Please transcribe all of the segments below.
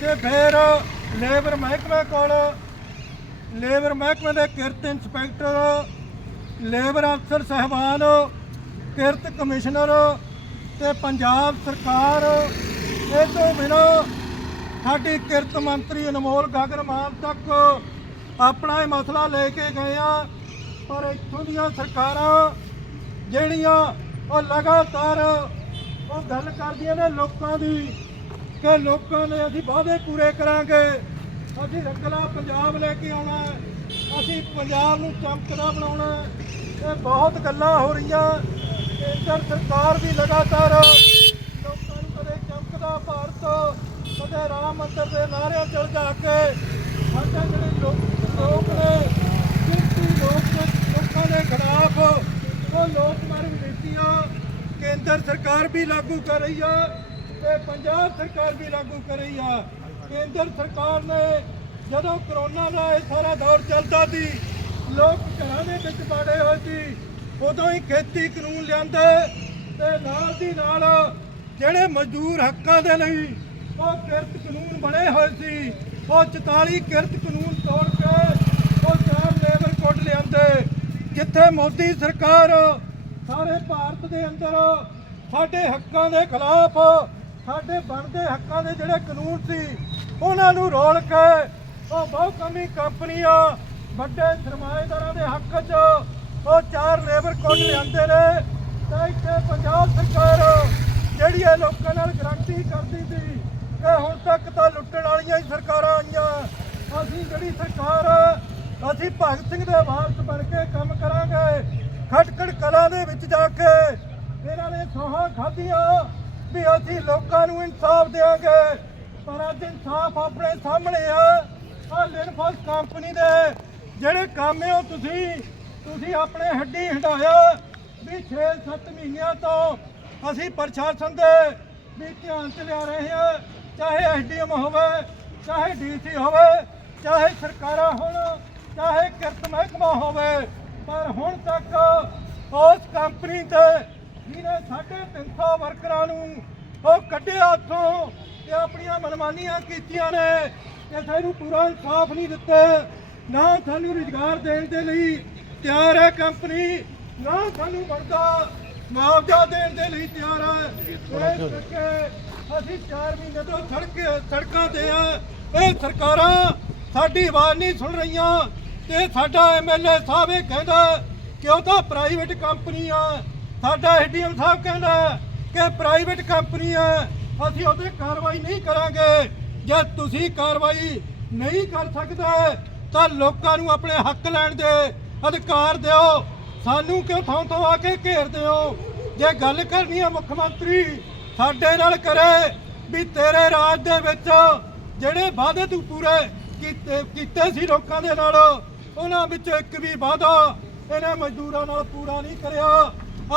ਤੇ ਫਿਰ ਲੇਬਰ ਮਹਿਕਮੇ ਕੋਲ, ਲੇਬਰ ਮਹਿਕਮੇ ਦੇ ਕਿਰਤ ਇੰਸਪੈਕਟਰ, ਲੇਬਰ ਅਫਸਰ ਸਹਿਬਾਨ, ਕਿਰਤ ਕਮਿਸ਼ਨਰ ਤੇ ਪੰਜਾਬ ਸਰਕਾਰ, ਇਹ ਤੋਂ ਬਿਨਾਂ ਸਾਡੀ ਕਿਰਤ ਮੰਤਰੀ ਅਨਮੋਲ ਗਗਨ ਮਾਨ ਤੱਕ ਆਪਣਾ ਇਹ ਮਸਲਾ ਲੈ ਕੇ ਗਏ ਆ। ਪਰ ਇੱਥੋਂ ਦੀਆਂ ਸਰਕਾਰਾਂ ਜਿਹੜੀਆਂ ਉਹ ਲਗਾਤਾਰ ਉਹ ਗੱਲ ਕਰਦੀਆਂ ਨੇ ਲੋਕਾਂ ਦੀ ਕਿ ਲੋਕਾਂ ਨੇ ਅਸੀਂ ਵਾਅਦੇ ਪੂਰੇ ਕਰਾਂਗੇ। ਅਸੀਂ ਰੰਗਲਾ ਪੰਜਾਬ ਲੈ ਕੇ ਆਉਣਾ ਅਸੀਂ ਪੰਜਾਬ ਨੂੰ ਚਮਕਦਾ ਬਣਾਉਣਾ ਇਹ ਬਹੁਤ ਗੱਲਾਂ ਹੋ ਰਹੀਆਂ। ਕੇਂਦਰ ਸਰਕਾਰ ਵੀ ਲਗਾਤਾਰ ਲੋਕਾਂ ਨੂੰ ਕਦੇ ਚਮਕਦਾ ਭਾਰਤ, ਕਦੇ ਰਾਮ ਮੰਦਰ ਦੇ ਨਾਰਿਆਂ ਚੜ ਜਾ ਕੇ। ਸਾਡੇ ਜਿਹੜੇ ਲੋਕ ਨੇ ਕਿਰਤੀ ਲੋਕ ਲੋਕਾਂ ਦੇ ਖਿਲਾਫ ਉਹ ਲੋਕ ਮਾਰੂ ਨੀਤੀਆਂ ਕੇਂਦਰ ਸਰਕਾਰ ਵੀ ਲਾਗੂ ਕਰ ਰਹੀ ਆ। ਤੇ ਪੰਜਾਬ ਸਰਕਾਰ ਵੀ ਲਾਗੂ ਕਰੀ ਰਹੀ ਆ। ਕੇਂਦਰ ਸਰਕਾਰ ਨੇ ਜਦੋਂ ਕਰੋਨਾ ਦਾ ਇਹ ਸਾਰਾ ਦੌਰ ਚੱਲਦਾ ਸੀ, ਲੋਕ ਘਰਾਂ ਦੇ ਵਿੱਚ ਬਾੜੇ ਹੋਏ ਸੀ, ਉਦੋਂ ਹੀ ਖੇਤੀ ਕਾਨੂੰਨ ਲਿਆਂਦੇ ਤੇ ਨਾਲ ਦੀ ਨਾਲ ਜਿਹੜੇ ਮਜ਼ਦੂਰ ਹੱਕਾਂ ਦੇ ਲਈ ਉਹ ਕਿਰਤ ਕਾਨੂੰਨ ਬਣੇ ਹੋਏ ਸੀ, ਉਹ 44 ਕਿਰਤ ਕਾਨੂੰਨ ਤੋੜ ਕੇ ਉਹ ਚਾਰ ਲੇਬਰ ਕੋਡ ਲਿਆਂਦੇ, ਜਿੱਥੇ ਮੋਦੀ ਸਰਕਾਰ ਸਾਰੇ ਭਾਰਤ ਦੇ ਅੰਦਰ ਸਾਡੇ ਹੱਕਾਂ ਦੇ ਖਿਲਾਫ ਸਾਡੇ ਬਣਦੇ ਹੱਕਾਂ ਦੇ ਜਿਹੜੇ ਕਾਨੂੰਨ ਸੀ, ਉਹਨਾਂ ਨੂੰ ਰੋਲ ਕੇ ਉਹ ਬਹੁਤ ਕੰਪਨੀਆਂ ਵੱਡੇ ਸਰਮਾਏਦਾਰਾਂ ਦੇ ਹੱਕ 'ਚ ਉਹ ਚਾਰ ਲੇਬਰ ਕੋਡ ਲਿਆਂਦੇ ਨੇ। ਤਾਂ ਇੱਥੇ ਪੰਜਾਬ ਸਰਕਾਰ ਜਿਹੜੀ ਇਹ ਲੋਕਾਂ ਨਾਲ ਗਰੰਟੀ ਕਰਦੀ ਸੀ ਕਿ ਹੁਣ ਤੱਕ ਤਾਂ ਲੁੱਟਣ ਵਾਲੀਆਂ ਹੀ ਸਰਕਾਰਾਂ ਆਈਆਂ। ਅਸੀਂ ਜਿਹੜੀ ਸਰਕਾਰ, ਅਸੀਂ ਭਗਤ ਸਿੰਘ ਦੇ ਵਾਰਸ ਬਣ ਕੇ ਕੰਮ ਕਰਾਂਗੇ, ਖਟਕੜ ਕਲਾ ਦੇ ਵਿੱਚ ਜਾ ਕੇ ਇਹਨਾਂ ਨੇ ਸੋਹਾਂ ਖਾਧੀਆਂ। ਵੀ ਅਸੀਂ ਲੋਕਾਂ ਨੂੰ ਇਨਸਾਫ ਦੇਵਾਂਗੇ ਪਰ ਅੱਜ ਇਨਸਾਫ ਆਪਣੇ ਸਾਹਮਣੇ ਆ। ਆ ਲਿਨਫੋਸ ਕੰਪਨੀ ਦੇ ਜਿਹੜੇ ਕੰਮ ਹੈ ਉਹ ਤੁਸੀਂ ਤੁਸੀਂ ਆਪਣੇ ਹੱਡੀ ਹਟਾਇਆ ਵੀ 6-7 ਮਹੀਨਿਆਂ ਤੋਂ ਅਸੀਂ ਪ੍ਰਸ਼ਾਸਨ ਦੇ ਵੀ ਧਿਆਨ ਚ ਲਿਆ ਰਹੇ ਹਾਂ। ਚਾਹੇ ਐਸਡੀਐਮ ਹੋਵੇ, ਚਾਹੇ ਡੀਸੀ ਹੋਵੇ, ਚਾਹੇ ਸਰਕਾਰਾਂ ਹੋਣ, ਚਾਹੇ ਕਿਰਤ ਮਹਿਕਮਾ ਹੋਵੇ। ਪਰ ਹੁਣ ਤੱਕ ਉਸ ਕੰਪਨੀ ਤੇ ਜਿਹਨੇ 350 ਵਰਕਰਾਂ ਨੂੰ ਉਹ ਕੱਢਿਆ ਉੱਥੋਂ ਤੇ ਆਪਣੀਆਂ ਮਨਮਾਨੀਆਂ ਕੀਤੀਆਂ ਨੇ ਤੇ ਸਾਨੂੰ ਪੂਰਾ ਇਨਸਾਫ ਨਹੀਂ ਦਿੱਤਾ। ਨਾ ਸਾਨੂੰ ਰੁਜ਼ਗਾਰ ਦੇਣ ਦੇ ਲਈ ਤਿਆਰ ਹੈ ਕੰਪਨੀ, ਨਾ ਸਾਨੂੰ ਬਣਦਾ ਮੁਆਵਜ਼ਾ ਦੇਣ ਦੇ ਲਈ ਤਿਆਰ ਹੈ। ਇਸ ਕਰਕੇ ਅਸੀਂ 4 ਮਹੀਨੇ ਤੋਂ ਸੜਕ, ਸੜਕਾਂ ਤੇ ਆ। ਇਹ ਸਰਕਾਰਾਂ ਸਾਡੀ ਆਵਾਜ਼ ਨਹੀਂ ਸੁਣ ਰਹੀਆਂ ਤੇ ਸਾਡਾ ਐਮਐਲਏ ਸਾਹਿਬ ਇਹ ਕਹਿੰਦਾ ਕਿ ਉਹ ਤਾਂ ਪ੍ਰਾਈਵੇਟ ਕੰਪਨੀ ਆ? ਸਾਡਾ ਐਡੀਐਮ ਸਾਹਿਬ ਕਹਿੰਦਾ ਕਿ ਪ੍ਰਾਈਵੇਟ ਕੰਪਨੀ ਹੈ, ਅਸੀਂ ਉਹਦੇ ਕਾਰਵਾਈ ਨਹੀਂ ਕਰਾਂਗੇ। ਜੇ ਤੁਸੀਂ ਕਾਰਵਾਈ ਨਹੀਂ ਕਰ ਸਕਦੇ, ਤਾਂ ਲੋਕਾਂ ਨੂੰ ਆਪਣੇ ਹੱਕ ਲੈਣ ਦੇ ਅਧਿਕਾਰ ਦਿਓ। ਸਾਨੂੰ ਕਿਉਂ ਥਾਂ ਤੋਂ ਆ ਕੇ ਘੇਰਦੇ ਹੋ ਜੇ ਗੱਲ ਕਰਨੀ ਹੈ ਮੁੱਖ ਮੰਤਰੀ ਸਾਡੇ ਨਾਲ ਕਰੇ ਵੀ ਤੇਰੇ ਰਾਜ ਦੇ ਵਿੱਚ ਜਿਹੜੇ ਵਾਅਦੇ ਤੂੰ ਪੂਰੇ ਕੀਤੇ ਕੀਤੇ ਸੀ ਲੋਕਾਂ ਦੇ ਨਾਲ, ਉਹਨਾਂ ਵਿੱਚ ਇੱਕ ਵੀ ਵਾਅਦਾ ਇਹਨੇ ਮਜ਼ਦੂਰਾਂ ਨਾਲ ਪੂਰਾ ਨਹੀਂ ਕਰਿਆ।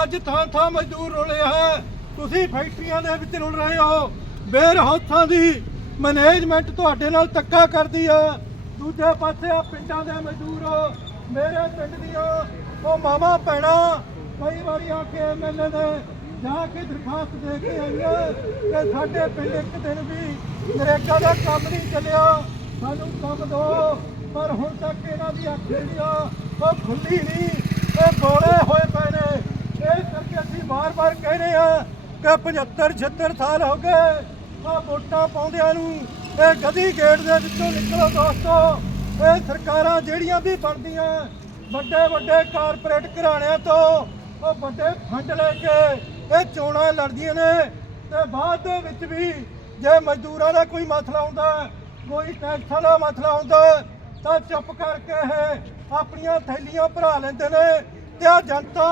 ਅੱਜ ਥਾਂ ਥਾਂ ਮਜ਼ਦੂਰ ਰੋਲੇ ਹੈ। ਤੁਸੀਂ ਫੈਕਟਰੀਆਂ ਦੇ ਵਿੱਚ ਰੁਲ ਰਹੇ ਹੋ। ਬੇਰ ਹੱਥਾਂ ਦੀ ਮੈਨੇਜਮੈਂਟ ਤੁਹਾਡੇ ਨਾਲ ਧੱਕਾ ਕਰਦੀ ਆ। ਦੂਜੇ ਪਾਸੇ ਆ ਪਿੰਡਾਂ ਦੇ ਮਜ਼ਦੂਰ, ਮੇਰੇ ਪਿੰਡ ਦੀਆਂ ਉਹ ਮਾਮਾ ਪੈਣਾ ਕਈ ਵਾਰੀ ਆ ਕੇ ਐਮਐਲਏ ਦੇ ਜਾ ਕੇ ਦਰਖਾਸਤ ਦੇ ਕੇ ਆਈਆਂ ਕਿ ਸਾਡੇ ਪਿੰਡ ਇੱਕ ਦਿਨ ਵੀ ਨਰੇਗਾ ਦਾ ਕੰਮ ਨਹੀਂ ਚੱਲਿਆ। ਸਾਨੂੰ ਕੰਮ ਦਿਓ, ਪਰ ਹੁਣ ਤੱਕ ਇਹਨਾਂ ਦੀ ਅੱਖ ਜਿਹੜੀ ਆ, ਉਹ ਖੁੱਲੀ ਨਹੀਂ ਇਹ ਬੋਲੇ ਹੋਏ ਪਏ ਨੇ ਇਹ ਕਰਕੇ ਵਾਰ ਕਹਿ ਰਹੇ ਆ ਕਿ 75 76 ਸਾਲ ਹੋ ਗਏ ਆ ਵੋਟਾਂ ਪਾਉਂਦਿਆਂ ਨੂੰ। ਇਹ ਗਦੀ ਗੇਟ ਦੇ ਵਿੱਚੋਂ ਨਿਕਲੋ ਦੋਸਤੋ। ਇਹ ਸਰਕਾਰਾਂ ਜਿਹੜੀਆਂ ਵੀ ਬਣਦੀਆਂ, ਵੱਡੇ ਵੱਡੇ ਕਾਰਪੋਰੇਟ ਘਰਾਣਿਆਂ ਤੋਂ ਉਹ ਵੱਡੇ ਫੰਡ ਲੈ ਕੇ ਇਹ ਚੋਣਾਂ ਲੜਦੀਆਂ ਨੇ। ਤੇ ਬਾਅਦ ਦੇ ਵਿੱਚ ਵੀ ਜੇ ਮਜ਼ਦੂਰਾਂ ਦਾ ਕੋਈ ਮਸਲਾ ਹੁੰਦਾ, ਕੋਈ ਟੈਕਸਾਂ ਦਾ ਮਸਲਾ ਹੁੰਦਾ, ਤਾਂ ਚੁੱਪ ਕਰਕੇ ਇਹ ਆਪਣੀਆਂ ਥੈਲੀਆਂ ਭਰਾ ਲੈਂਦੇ ਨੇ। ਤੇ ਆ ਜਨਤਾ